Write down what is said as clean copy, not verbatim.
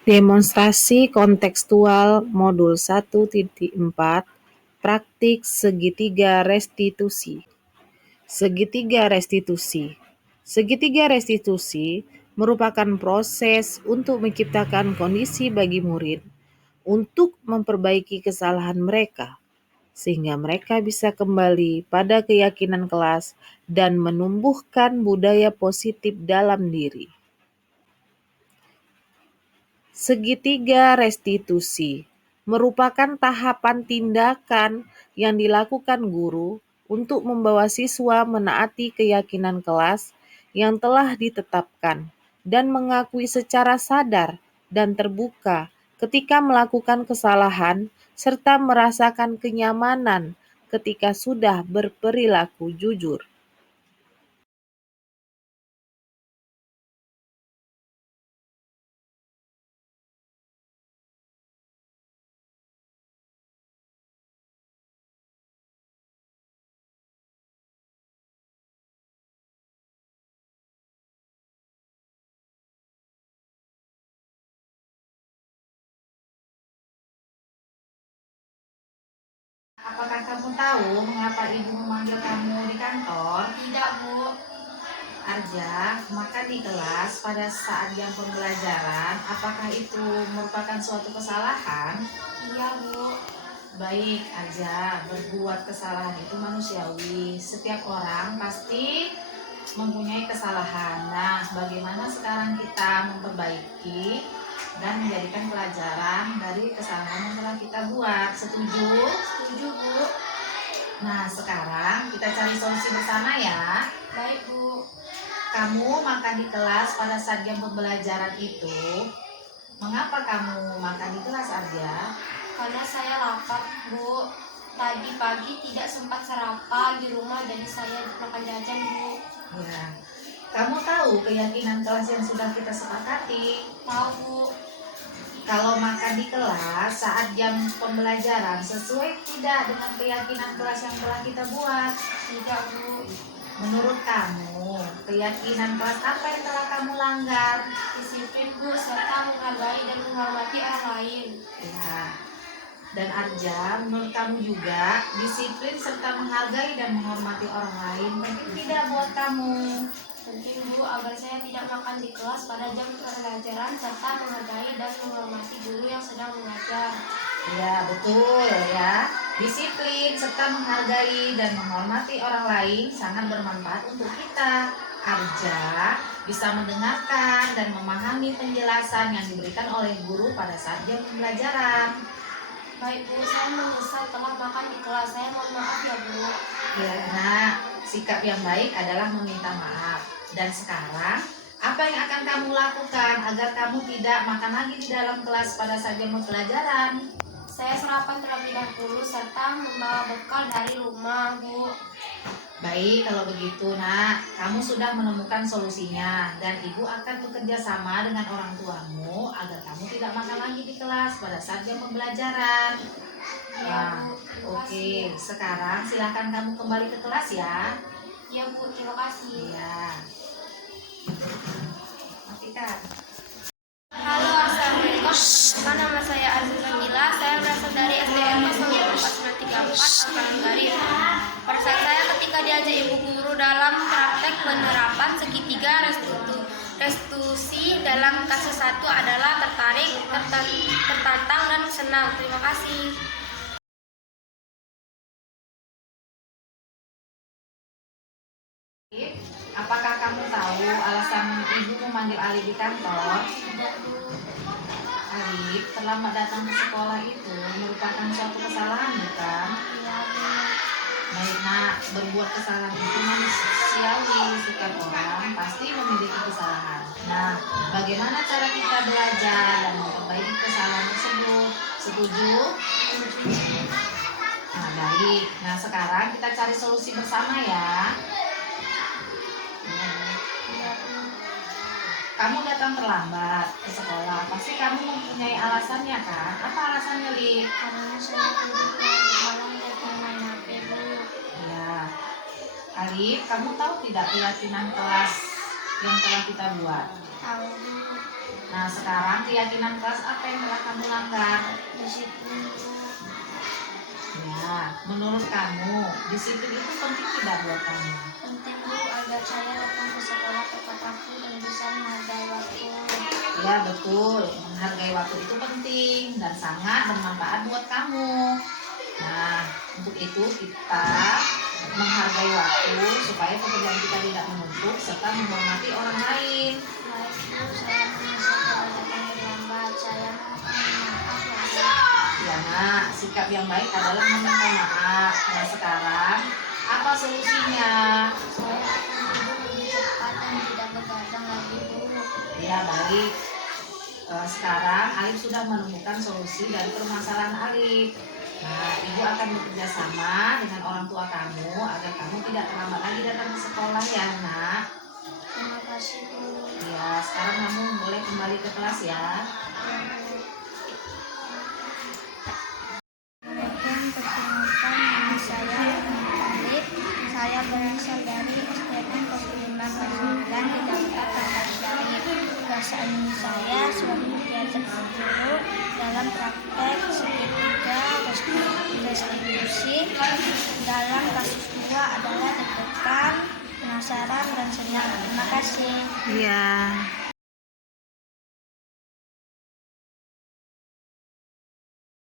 Demonstrasi kontekstual modul 1.4 Praktik segitiga restitusi. Segitiga restitusi. Segitiga restitusi merupakan proses untuk menciptakan kondisi bagi murid untuk memperbaiki kesalahan mereka, sehingga mereka bisa kembali pada keyakinan kelas dan menumbuhkan budaya positif dalam diri. Segitiga restitusi merupakan tahapan tindakan yang dilakukan guru untuk membawa siswa menaati keyakinan kelas yang telah ditetapkan dan mengakui secara sadar dan terbuka ketika melakukan kesalahan serta merasakan kenyamanan ketika sudah berperilaku jujur. Apakah kamu tahu mengapa ibu memanggil kamu di kantor? Tidak, Bu. Arja, makan di kelas pada saat jam pembelajaran, apakah itu merupakan suatu kesalahan? Iya, Bu. Baik, Arja, berbuat kesalahan itu manusiawi. Setiap orang pasti mempunyai kesalahan. Nah, bagaimana sekarang kita memperbaiki dan menjadikan pelajaran dari kesalahan yang telah kita buat? Setuju? Setuju, Bu. Nah, sekarang kita cari solusi bersama ya. Baik, Bu. Kamu makan di kelas pada saat jam pembelajaran itu. Mengapa kamu makan di kelas, Arja? Karena saya lapar, Bu. Tadi pagi tidak sempat sarapan di rumah, jadi saya makan jajan, Bu. Ya. Kamu tahu keyakinan kelas yang sudah kita sepakati? Tahu, Bu. Kalau makan di kelas saat jam pembelajaran sesuai tidak dengan keyakinan kelas yang telah kita buat? Tidak, Bu. Menurut kamu, keyakinan kelas apa yang telah kamu langgar? Disiplin, Bu, serta menghargai dan menghormati orang lain. Ya. Dan Arja, menurut kamu juga disiplin serta menghargai dan menghormati orang lain penting tidak buat kamu? Penting, Bu, agar saya tidak makan di kelas pada jam pembelajaran serta menghargai dan menghormati guru yang sedang mengajar. Ya, betul ya. Disiplin serta menghargai dan menghormati orang lain sangat bermanfaat untuk kita. Arja bisa mendengarkan dan memahami penjelasan yang diberikan oleh guru pada saat jam pembelajaran. Baik, Bu, saya menyesal telah makan di kelas. Saya mohon maaf ya, Bu. Ya, nah, sikap yang baik adalah meminta maaf. Dan sekarang, apa yang akan kamu lakukan agar kamu tidak makan lagi di dalam kelas pada saat jam pembelajaran? Saya sarapan terlebih dahulu serta membawa bekal dari rumah, Bu. Baik, kalau begitu nak, kamu sudah menemukan solusinya dan ibu akan bekerja sama dengan orang tuamu agar kamu tidak makan lagi di kelas pada saat jam pembelajaran. Iya, Bu. Terima Oke, kasih. sekarang silakan kamu kembali ke kelas ya. Iya, Bu. Terima kasih. Iya. Matikan. Halo, Assalamualaikum. Nama saya Azizah Mila. Saya berasal dari SDN 04934 Palangkaraya. Pada saat saya ketika diajak ibu guru dalam praktek penerapan segitiga restitusi dalam kasus 1 adalah tertarik, tertantang, dan senang. Terima kasih. Apakah kamu tahu alasan ibu memanggil Alif di kantor? Tidak, Bu. Alif, terlambat datang ke sekolah itu merupakan suatu kesalahan, bukan? Iya, Bu. Baik nak, berbuat kesalahan itu manusiawi. Setiap orang pasti memiliki kesalahan. Nah, bagaimana cara kita belajar dan memperbaiki kesalahan tersebut? Setuju? Nah, baik. Nah, sekarang kita cari solusi bersama ya. Kamu datang terlambat ke sekolah, pasti kamu mempunyai alasannya kan? Apa alasannya, Li? Karena saya tidur malam dan main HP, Bu. Ya, Alif, kamu tahu tidak keyakinan kelas yang telah kita buat? Tahu, Bu. Nah, sekarang keyakinan kelas apa yang telah kamu langgar? Disiplin. Ya, menurut kamu, disiplin itu penting tidak buat kamu? Penting Bu agar saya datang ke sekolah tepat waktu dan bisa menghargai waktu. Ya, betul. Menghargai waktu itu penting dan sangat bermanfaat buat kamu. Nah, untuk itu kita menghargai waktu supaya pekerjaan kita tidak menumpuk serta menghormati orang lain. Baik Bu, saya menyesal telah datang terlambat. Saya mohon maaf ya Bu. Ya, nak, sikap yang baik adalah meminta maaf. Nah, sekarang apa solusinya? Saya akan tidur lebih cepat dan tidak begadang lagi Bu. Ya, baik. Sekarang Alif sudah menemukan solusi dari permasalahan Alif. Nah, ibu akan bekerja sama dengan orang tua kamu agar kamu tidak terlambat lagi datang ke sekolah ya, nak. Terima kasih Bu. Ya, sekarang kamu boleh kembali ke kelas ya. Perkenalkan nama saya Alif. Saya berasal dari SDN Kepulauan Sembilan di Kabupaten Kasari. Kebiasaan saya selalu diajak guru dalam praktek segitiga restitusi. Dalam kasus 2 adalah deg-degan, penasaran, dan senang. Terima kasih. Iya.